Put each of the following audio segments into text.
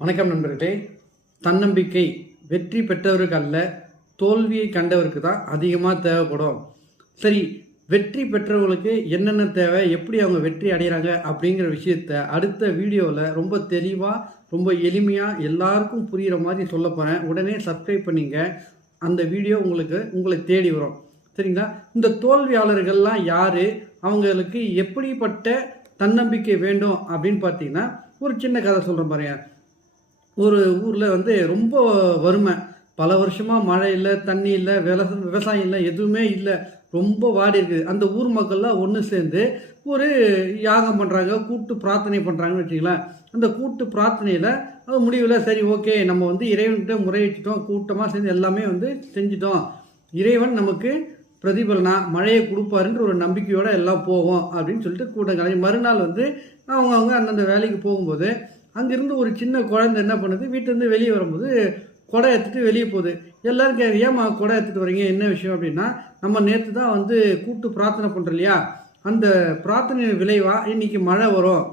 வணக்கம் நண்பர்களே. தன்னம்பிக்கை வெற்றி பெற்றவருக்கு அல்ல, தோல்வியை கண்டவருக்கு தான் அதிகமாக தேவைப்படும். சரி, வெற்றி பெற்றவங்களுக்கு என்னென்ன தேவை, எப்படி அவங்க வெற்றி அடைகிறாங்க அப்படிங்கிற விஷயத்த அடுத்த வீடியோவில் ரொம்ப தெளிவாக ரொம்ப எளிமையாக எல்லாருக்கும் புரிகிற மாதிரி சொல்ல போகிறேன். உடனே சப்ஸ்கிரைப் பண்ணிங்க. அந்த வீடியோ உங்களை தேடி வரும். சரிங்களா? இந்த தோல்வியாளர்கள்லாம் யார், அவங்களுக்கு எப்படிப்பட்ட தன்னம்பிக்கை வேண்டும் அப்படின்னு பார்த்தீங்கன்னா, ஒரு சின்ன கதை சொல்கிறேன் பாருங்க. ஒரு ஊரில் ரொம்ப வறுமை, பல வருஷமாக மழை இல்லை, தண்ணி இல்லை, விவசாயம் இல்லை, எதுவுமே இல்லை, ரொம்ப வாடி இருக்குது. அந்த ஊர் மக்கள்லாம் ஒன்று சேர்ந்து ஒரு யாகம் பண்ணுறாங்க, கூட்டு பிரார்த்தனை பண்ணுறாங்கன்னு வச்சுக்கலாம். அந்த கூட்டு பிரார்த்தனையில் அது முடிவில் சரி ஓகே, நம்ம இறைவன்கிட்ட முறையிட்டோம், கூட்டமாக சேர்ந்து எல்லாமே செஞ்சிட்டோம், இறைவன் நமக்கு பிரதிபலனா மழையை கொடுப்பாருன்ற ஒரு நம்பிக்கையோடு எல்லாம் போவோம் அப்படின்னு சொல்லிட்டு கூட்டம் கலைஞர் மறுநாள் அவங்க அந்தந்த வேலைக்கு போகும்போது அங்கேருந்து ஒரு சின்ன குழந்தை என்ன பண்ணுது, வீட்டிலேருந்து வெளியே வரும்போது கொடை எடுத்துகிட்டு வெளியே போகுது. எல்லோரும் ஏமா கொடை எடுத்துகிட்டு வரீங்க, என்ன விஷயம் அப்படின்னா, நம்ம நேற்று தான் கூட்டு பிரார்த்தனை பண்ணுறோம் இல்லையா, அந்த பிரார்த்தனை விளைவாக இன்றைக்கி மழை வரும்.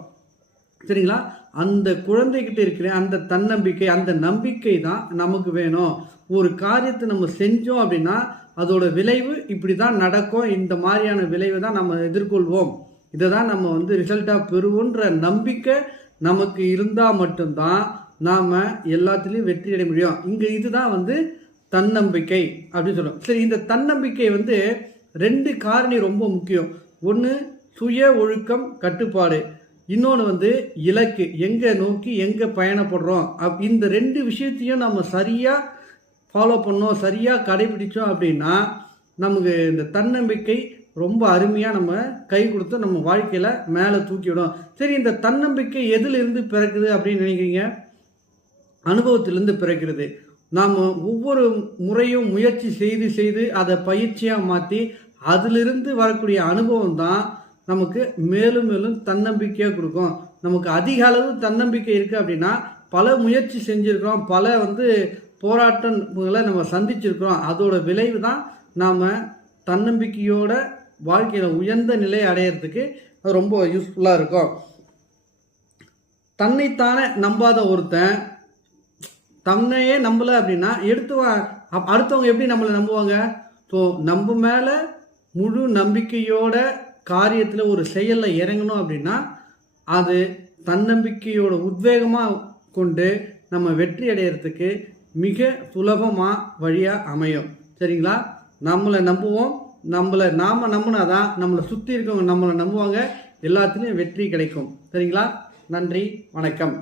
சரிங்களா? அந்த குழந்தைகிட்ட இருக்கிற அந்த தன்னம்பிக்கை, அந்த நம்பிக்கை தான் நமக்கு வேணும். ஒரு காரியத்தை நம்ம செஞ்சோம் அப்படின்னா அதோட விளைவு இப்படி தான் நடக்கும், இந்த மாதிரியான விளைவு தான் நம்ம எதிர்கொள்வோம், இதை தான் நம்ம ரிசல்ட்டாக பெறுவோன்ற நம்பிக்கை நமக்கு இருந்தால் மட்டும்தான் நாம் எல்லாத்துலேயும் வெற்றி அடைய முடியும். இங்கே இதுதான் தன்னம்பிக்கை அப்படின்னு சொல்லுவோம். சரி, இந்த தன்னம்பிக்கை ரெண்டு காரணி ரொம்ப முக்கியம். ஒன்று சுய ஒழுக்கம் கட்டுப்பாடு, இன்னொன்று இலக்கு, எங்கே நோக்கி எங்கே பயணப்படுறோம். இந்த ரெண்டு விஷயத்தையும் நம்ம சரியாக ஃபாலோ பண்ணோம், சரியாக கடைபிடிச்சோம் அப்படின்னா நமக்கு இந்த தன்னம்பிக்கை ரொம்ப அருமையாக நம்ம கை கொடுத்து நம்ம வாழ்க்கையில் மேலே தூக்கிவிடும். சரி, இந்த தன்னம்பிக்கை எதிலிருந்து பிறக்குது அப்படின்னு நினைக்கிறீங்க? அனுபவத்திலிருந்து பிறக்கிறது. நாம் ஒவ்வொரு முறையும் முயற்சி செய்து செய்து அதை பயிற்சியாக மாற்றி அதிலிருந்து வரக்கூடிய அனுபவம் தான் நமக்கு மேலும் மேலும் தன்னம்பிக்கையாக கொடுக்கும். நமக்கு அதிக அளவு தன்னம்பிக்கை இருக்குது அப்படின்னா பல முயற்சி செஞ்சுருக்கிறோம், பல போராட்டங்களை நம்ம சந்திச்சிருக்கிறோம். அதோட விளைவு தான் நாம் தன்னம்பிக்கையோட வாழ்க்கையில் உயர்ந்த நிலை அடையிறதுக்கு அது ரொம்ப யூஸ்ஃபுல்லாக இருக்கும். தன்னைத்தானே நம்பாத ஒருத்தன் தன்னையே நம்பலை அப்படின்னா அடுத்தவங்க எப்படி நம்மளை நம்புவாங்க? ஸோ நம்ம மேலே முழு நம்பிக்கையோட காரியத்தில் ஒரு செயலில் இறங்கணும் அப்படின்னா அது தன்னம்பிக்கையோட உத்வேகமாக கொண்டு நம்ம வெற்றி அடையிறதுக்கு மிக சுலபமாக வழியாக அமையும். சரிங்களா? நம்மளை நம்புவோம், நாம் நம்பினாதான் நம்மளை சுற்றி இருக்கவங்க நம்மளை நம்புவாங்க, எல்லாத்துலேயும் வெற்றி கிடைக்கும். சரிங்களா? நன்றி, வணக்கம்.